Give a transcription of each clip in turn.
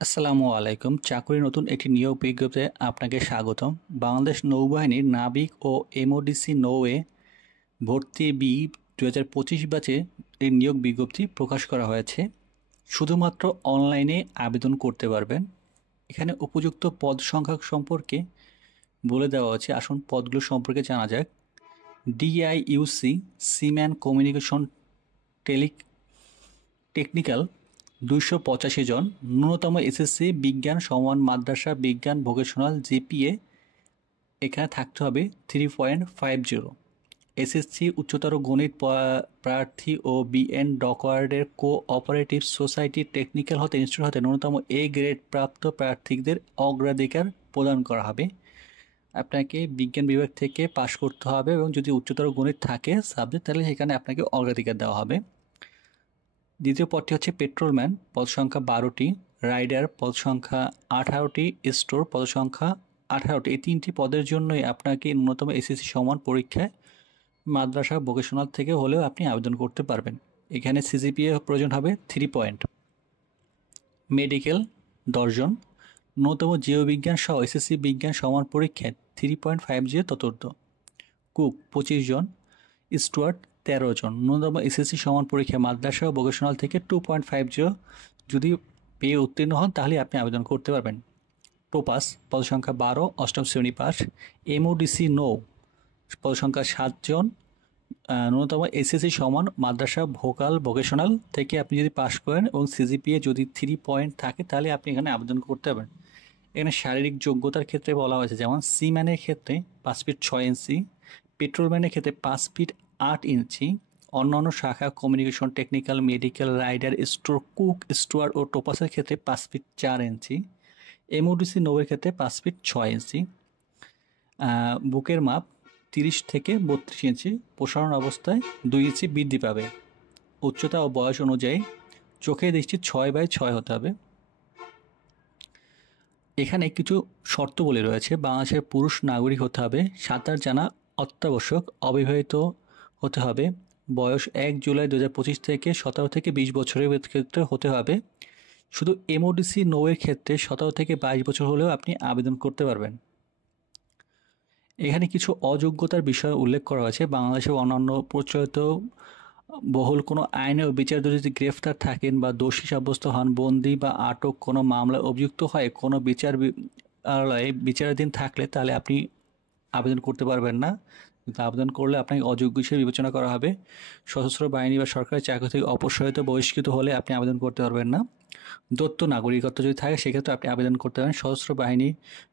আসসালামু আলাইকুম। চাকরির নতুন একটি নিয়োগ বিজ্ঞপ্তিতে আপনাকে স্বাগতম। বাংলাদেশ নৌবাহিনীর নাবিক ও এমওডিসি নৌয়ে ভর্তি বি 2025 ব্যাচে এই নিয়োগ বিজ্ঞপ্তি প্রকাশ করা হয়েছে। শুধুমাত্র অনলাইনে আবেদন করতে পারবেন। এখানে উপযুক্ত পদ সংখ্যা সম্পর্কে বলে দেওয়া আছে। আসুন পদগুলো সম্পর্কে জানা যাক। ডিআইইউসি সিম্যান কমিউনিকেশন টেকনিক্যাল 285 জন, ন্যূনতম এসএসসি বিজ্ঞান সমান মাদ্রাসা বিজ্ঞান ভোকেশনাল জিপিএ এখানে থাকতে হবে 3.50। এসএসসি উচ্চতর গণিত প্রার্থী ও বিএন ডকওয়ার্ডের কোঅপারেটিভ সোসাইটি টেকনিক্যাল হতে ইনস্টিটিউট হতে ন্যূনতম এ গ্রেড প্রাপ্ত প্রার্থীদের অগ্রাধিকার প্রদান করা হবে। আপনাকে বিজ্ঞান বিভাগ থেকে পাশ করতে হবে এবং যদি উচ্চতর গণিত থাকে সাবজেক্ট তাহলে সেখানে আপনাকে অগ্রাধিকার দেওয়া হবে। দ্বিতীয় পদটি হচ্ছে পেট্রোলম্যান, পদ সংখ্যা 12টি, রাইডার পদ সংখ্যা 18টি, স্টোর পদ সংখ্যা 18টি। এই 3টি পদের জন্যই আপনাকে ন্যূনতম এসএসসি সমান পরীক্ষায় মাদ্রাসা ভোকেশনাল থেকে হলেও আপনি আবেদন করতে পারবেন। এখানে সিজিপিএ প্রয়োজন হবে 3 পয়েন্ট। মেডিকেল 10 জন, ন্যূনতম জীববিজ্ঞান সহ এসএসসি বিজ্ঞান সমান পরীক্ষায় 3.50 চতুর্থ। কুক 25 জন, স্টুয়ার্ট 13 জন, ন্যূনতম এসএসসি সমান পরীক্ষায় মাদ্রাসা ও ভোকেশনাল থেকে 2.50 যদি পেয়ে উত্তীর্ণ হন তাহলে আপনি আবেদন করতে পারবেন। টোপাস পদ সংখ্যা 12, অষ্টম শ্রেণী পাস। এমওডিসি নৌ পদ সংখ্যা 7 জন, ন্যূনতম এসএসসি সমান মাদ্রাসা ভোকেশনাল থেকে আপনি যদি পাস করেন এবং সিজিপিএ যদি 3 পয়েন্ট থাকে তাহলে আপনি এখানে আবেদন করতে পারবেন। এখানে শারীরিক যোগ্যতার ক্ষেত্রে বলা হয়েছে যেমন সিম্যানের ক্ষেত্রে 5 ফিট 6 ইঞ্চি, পেট্রোলম্যানের ক্ষেত্রে 5 ফিট 8 ইঞ্চি, অন্যান্য শাখা communication technical medical rider store cook steward ও টোপাসের ক্ষেত্রে 5 ফিট 4 ইঞ্চি, এমওডিসি নৌয়ের ক্ষেত্রে 5 ফিট 6 ইঞ্চি। বুকের মাপ 30 থেকে 32 ইঞ্চি, প্রসারণ অবস্থায় 2 ইঞ্চি বৃদ্ধি পাবে। উচ্চতা ও বয়স অনুযায়ী চোখের দৃষ্টি 6/6 হতে হবে। এখানে কিছু শর্তাবলী রয়েছে। বাংলাদেশের পুরুষ নাগরিক হতে হবে, সাঁতার জানা অত্যাবশ্যক, অবিবাহিত হতে হবে, বয়স 1 জুলাই 2025 থেকে 17 থেকে 20 বছরের ক্ষেত্রে হতে হবে। শুধু এমওডিসি নৌয়ের ক্ষেত্রে 17 থেকে 22 বছর হলেও আপনি আবেদন করতে পারবেন। এখানে কিছু অযোগ্যতার বিষয় উল্লেখ করা হয়েছে। বাংলাদেশের অন্যান্য প্রচলিত বহুল কোনো আইনে ও বিচার যদি গ্রেফতার থাকেন বা দোষী সাব্যস্ত হন, বন্দী বা আটক কোনো মামলায় অভিযুক্ত হয় কোনো বিচারালয়ে বিচারাধীন থাকলে তাহলে আপনি আবেদন করতে পারবেন না। কিন্তু আবেদন করলে আপনাকে অযোগ্য হিসেবে বিবেচনা করা হবে। সশস্ত্র বাহিনী বা সরকারি চাকরি থেকে অপসারিত বহিষ্কৃত হলে আপনি আবেদন করতে পারবেন না। দত্ত নাগরিকত্ব যদি থাকে সেক্ষেত্রে আপনি আবেদন করতে পারেন। সশস্ত্র বাহিনী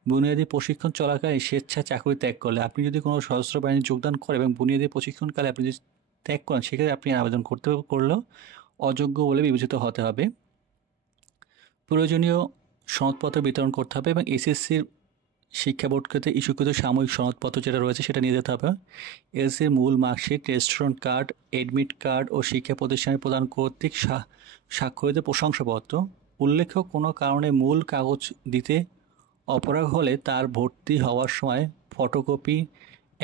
বুনিয়াদী প্রশিক্ষণ চলাকালীন স্বেচ্ছা চাকরি ত্যাগ করলে, আপনি যদি কোনো সশস্ত্র বাহিনী যোগদান করে এবং বুনিয়াদী প্রশিক্ষণকালে আপনি যদি ত্যাগ করেন সেক্ষেত্রে আপনি আবেদন করলেও অযোগ্য বলে বিবেচিত হতে হবে। প্রয়োজনীয় সনদপত্র বিতরণ করতে হবে এবং এসএসসির শিক্ষা বোর্ড কর্তৃক ইস্যুকৃত সাময়িক সনদপত্র যেটা রয়েছে সেটা নিয়ে যেতে হবে। এসএসসির মূল marksheet, restaurant card, admit card ও শিক্ষা প্রতিষ্ঠানের প্রদান কর্তৃক স্বাক্ষরিত প্রশংসাপত্র। উল্লেখ্য কোনো কারণে মূল কাগজ দিতে অপারগ হলে তার ভর্তি হওয়ার সময় ফটোকপি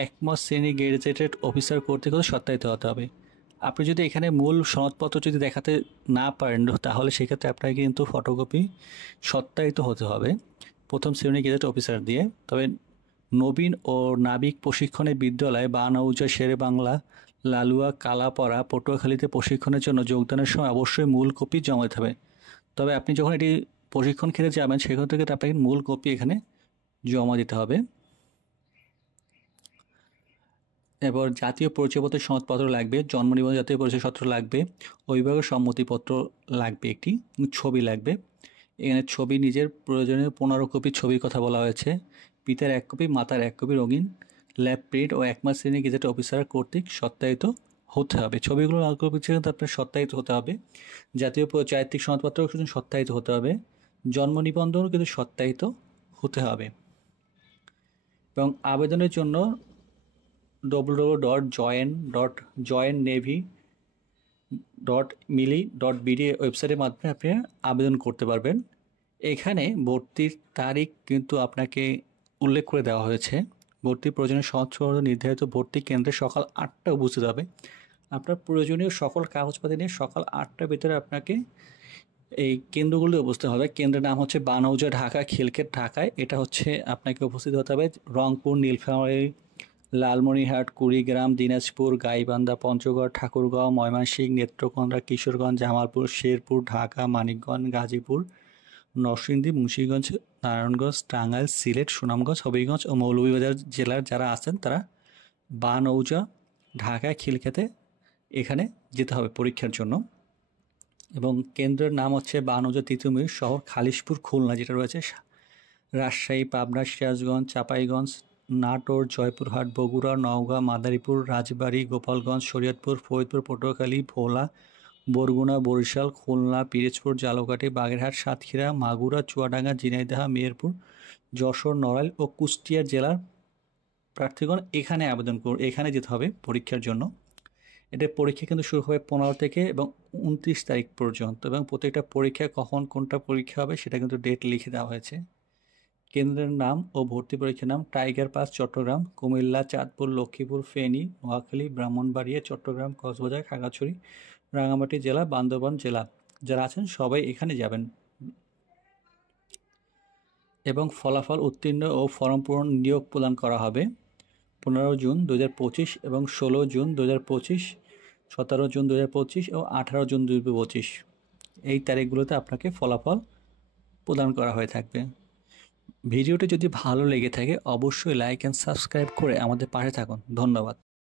একমাস শ্রেণী গেজেটেড অফিসার কর্তৃক সত্যায়িত হতে হবে। আপনি যদি এখানে মূল সনদপত্র যদি দেখাতে না পারেন তাহলে সেক্ষেত্রে আপনাকে কিন্তু ফটোকপি সত্যায়িত হতে হবে প্রথম শ্রেণী গেজেট অফিসার দিয়ে। তবে নবীন ও নাবিক প্রশিক্ষণের বিদ্যালয় বানাউজা শেরে বাংলা লালুয়া কালাপাড়া পটুয়াখালীতে প্রশিক্ষণের জন্য যোগদানের সময় অবশ্যই মূল কপি জমা দিতে হবে। তবে আপনি যখন এটি প্রশিক্ষণ ক্ষেত্রে যাবেন সেখান থেকে আপনাকে মূল কপি এখানে জমা দিতে হবে। এবার জাতীয় পরিচয়পত্রের সনদপত্র লাগবে, জন্ম নিবন্ধন জাতীয় পরিচয়পত্র লাগবে, অভিভাবকের সম্মতিপত্র লাগবে, একটি ছবি লাগবে। এখানে ছবি নিজের প্রয়োজনীয় 15 কপি ছবির কথা বলা হয়েছে। পিতার 1 কপি, মাতার 1 কপি রঙিন ল্যাব প্রিন্ট ও একমাস শ্রেণী গেজেট অফিসার কর্তৃক সত্যায়িত হতে হবে। ছবিগুলো কিন্তু আপনার সত্যায়িত হতে হবে। জাতীয় চারিত্রিক সনদপত্রও কিন্তু সত্যায়িত হতে হবে। জন্ম নিবন্ধনও কিন্তু সত্যায়িত হতে হবে। এবং আবেদনের জন্য www.join.navy.mili.bd ওয়েবসাইটের মাধ্যমে আপনি আবেদন করতে পারবেন। এখানে ভর্তির তারিখ কিন্তু আপনাকে উল্লেখ করে দেওয়া হয়েছে। ভর্তির প্রয়োজনীয় সনদ নির্ধারিত ভর্তি কেন্দ্রে সকাল 8টায় উপস্থিত হবে। আপনার প্রয়োজনীয় সকল কাগজপাতি নিয়ে সকাল 8টার ভিতরে আপনাকে এই কেন্দ্রগুলো উপস্থিত হবে। কেন্দ্রের নাম হচ্ছে বানৌজা ঢাকা, খিলক্ষেত ঢাকায়। এটা হচ্ছে আপনাকে উপস্থিত হতে হবে রংপুর, নীলফামারী, লালমনিরহাট, কুড়িগ্রাম, দিনাজপুর, গাইবান্ধা, পঞ্চগড়, ঠাকুরগাঁও, ময়মনসিংহ, নেত্রকোনা, কিশোরগঞ্জ, জামালপুর, শেরপুর, ঢাকা, মানিকগঞ্জ, গাজীপুর, নরসিংদী, মুন্সিগঞ্জ, নারায়ণগঞ্জ, টাঙ্গাইল, সিলেট, সুনামগঞ্জ, হবিগঞ্জ ও মৌলভীবাজার জেলার যারা আছেন তারা বানৌজা ঢাকা, খিলক্ষেতে এখানে যেতে হবে পরীক্ষার জন্য। এবং কেন্দ্রের নাম হচ্ছে বানৌজা তিতুমির শহর, খালিশপুর, খুলনা যেটা রয়েছে, রাজশাহী, পাবনা, সিরাজগঞ্জ, চাঁপাইগঞ্জ, নাটোর, জয়পুরহাট, বগুড়া, নওগাঁ, মাদারীপুর, রাজবাড়ী, গোপালগঞ্জ, শরীয়তপুর, ফরিদপুর, পটুয়াখালী, ভোলা, বরগুনা, বরিশাল, খুলনা, পিরোজপুর, ঝালকাঠি, বাগেরহাট, সাতক্ষীরা, মাগুরা, চুয়াডাঙ্গা, ঝিনাইদহ, মেহেরপুর, যশোর, নড়াইল ও কুষ্টিয়া জেলার প্রার্থীগণ এখানে যেতে হবে পরীক্ষার জন্য। এটা পরীক্ষা কিন্তু শুরু হবে 15 থেকে এবং 29 তারিখ পর্যন্ত, এবং প্রত্যেকটা পরীক্ষা কখন কোনটা পরীক্ষা হবে সেটা কিন্তু ডেট লিখে দেওয়া হয়েছে। কেন্দ্রের নাম ও ভর্তি পরীক্ষার নাম টাইগার পাস চট্টগ্রাম, কুমিল্লা, চাঁদপুর, লক্ষ্মীপুর, ফেনী, নোয়াখালী, ব্রাহ্মণবাড়িয়া, চট্টগ্রাম, কক্সবাজার, খাগড়াছড়ি, রাঙামাটি জেলা, বান্দরবান জেলা। যারা আছেন সবাই এখানে যাবেন। এবং ফলাফল উত্তীর্ণ ও ফর্ম পূরণ নিয়োগ প্রদান করা হবে 15 জুন 2025 এবং 16 জুন 2025, 17 জুন 2025 ও 18 জুন 2025। এই তারিখগুলোতে আপনাকে ফলাফল প্রদান করা হয়ে থাকবে। ভিডিওটি যদি ভালো লেগে থাকে অবশ্যই লাইক অ্যান্ড সাবস্ক্রাইব করে আমাদের পাশে থাকুন। ধন্যবাদ।